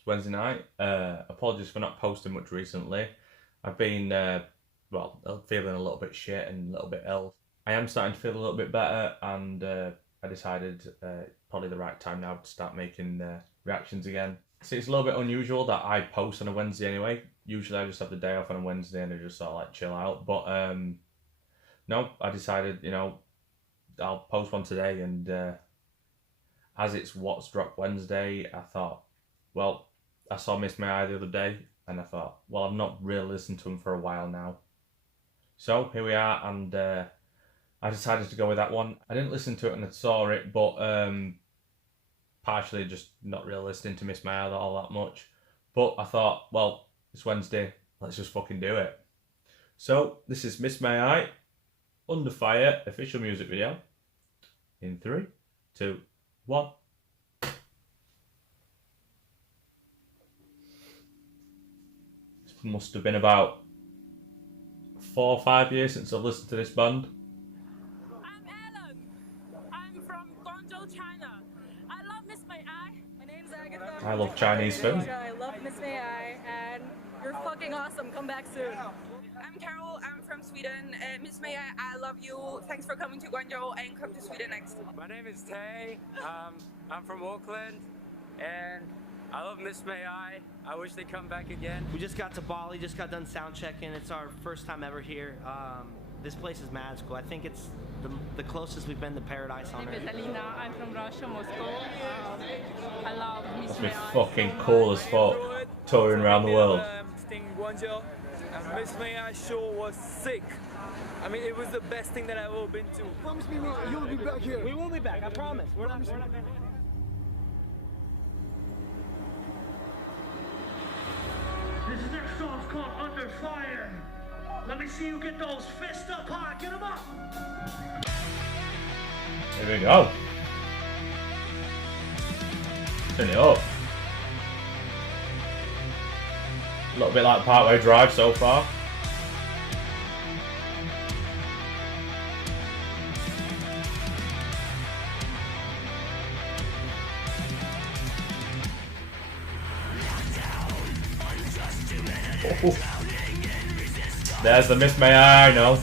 It's Wednesday night. Apologies for not posting much recently. I've been, feeling a little bit shit and a little bit ill. I am starting to feel a little bit better, and I decided probably the right time now to start making reactions again. See, it's a little bit unusual that I post on a Wednesday anyway. Usually I just have the day off on a Wednesday and I just sort of like chill out. But no, I decided, I'll post one today, and as it's What's Dropped Wednesday, I thought, well, I saw Miss May I the other day, and I thought, well, I've not really listened to him for a while now. So here we are, and I decided to go with that one. I didn't listen to it and I saw it, but partially just not really listening to Miss May I all that much. But I thought, well, it's Wednesday, let's just fucking do it. So this is Miss May I, Under Fire, official music video. In 3, 2, 1. This must have been about 4 or 5 years since I've listened to this band. I'm Alan. I'm from Guangzhou, China. I love Miss May I. My name's Agatha. I love Chinese food. I love Miss May I, and you're fucking awesome. Come back soon. I'm Carol, I'm from Sweden. Miss May I love you. Thanks for coming to Guangzhou and come to Sweden next. My name is Tay. I'm from Auckland, and I love Miss May I wish they'd come back again. We just got to Bali, just got done sound checking. It's our first time ever here. This place is magical. I think it's the closest we've been to paradise on My name earth. is Alina. I'm from Russia, Moscow. I love Miss Must May be I fucking so cool much. as fuck, touring around the world. Staying in Guangzhou, and Miss May I show was sick. I mean, it was the best thing that I've ever been to. Promise me you'll be back here. We will be back, I promise. We're not This next song's called Under Fire. Let me see you get those fists up high. Get them up. Here we go. Turn it up. A little bit like Parkway Drive so far. Oh. There's the Miss May I know.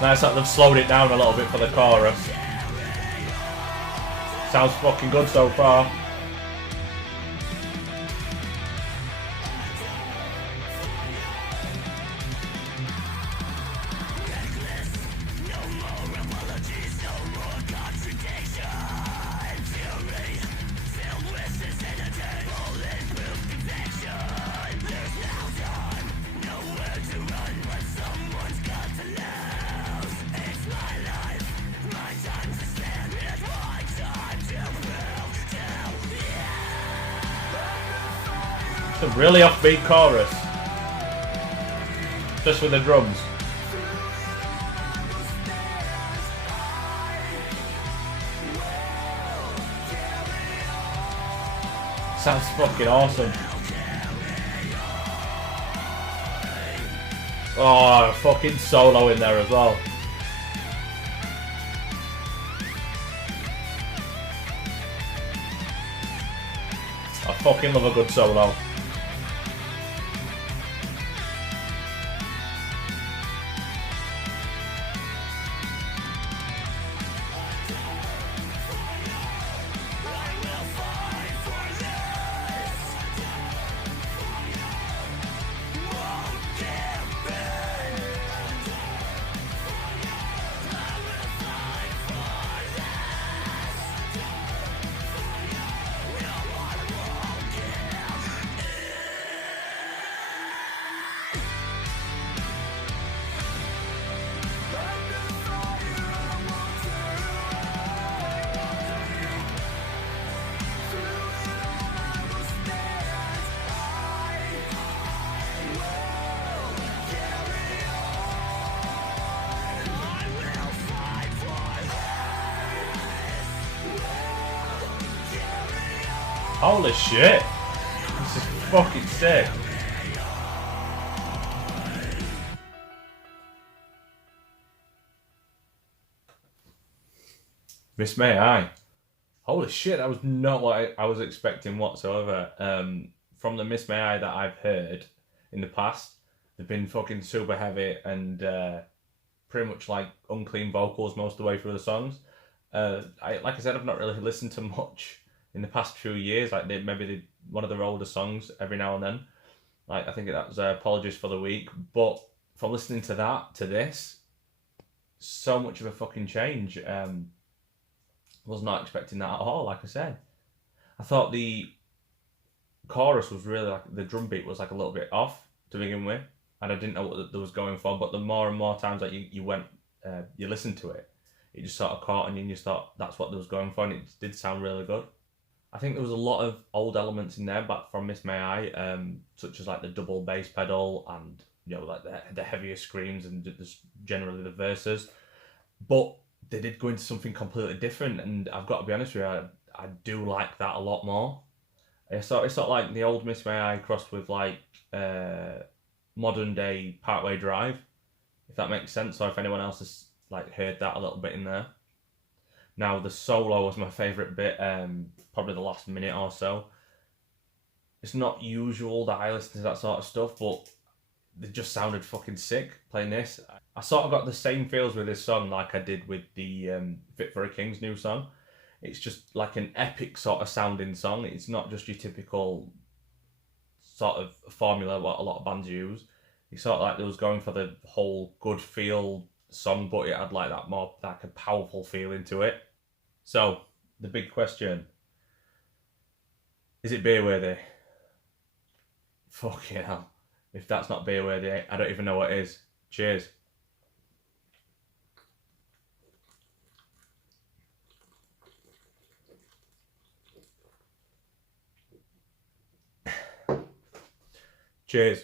Nice that they've slowed it down a little bit for the chorus. Sounds fucking good so far. It's a really offbeat chorus, just with the drums. Sounds fucking awesome. Oh, fucking solo in there as well. I fucking love a good solo. Holy shit! This is fucking sick. Miss May I? Holy shit, that was not what I was expecting whatsoever. From the Miss May I that I've heard in the past, they've been fucking super heavy and pretty much like unclean vocals most of the way through the songs. Like I said, I've not really listened to much in the past few years. Like maybe they one of their older songs every now and then. Like I think that was Apologies for the Week. But from listening to that to this, so much of a fucking change. Was not expecting that at all. Like I said, I thought the chorus was really like the drum beat was like a little bit off to begin with, and I didn't know what that was going for. But the more and more times that you went, you listened to it, it just sort of caught on you, and you thought that's what they was going for, and it did sound really good. I think there was a lot of old elements in there, but from Miss May I, such as like the double bass pedal and like the heavier screams and just generally the verses, but they did go into something completely different, and I've got to be honest with you, I do like that a lot more. It's sort of like the old Miss May I crossed with like modern day Partway Drive, if that makes sense, or if anyone else has like heard that a little bit in there. Now the solo was my favourite bit, probably the last minute or so. It's not usual that I listen to that sort of stuff, but they just sounded fucking sick playing this. I sort of got the same feels with this song like I did with the Fit for a King's new song. It's just like an epic sort of sounding song. It's not just your typical sort of formula what a lot of bands use. It's sort of like they was going for the whole good feel song, but it had like that more like a powerful feeling to it. So the big question: is it beer worthy? Fucking hell! If that's not beer worthy, I don't even know what is. Cheers. Cheers.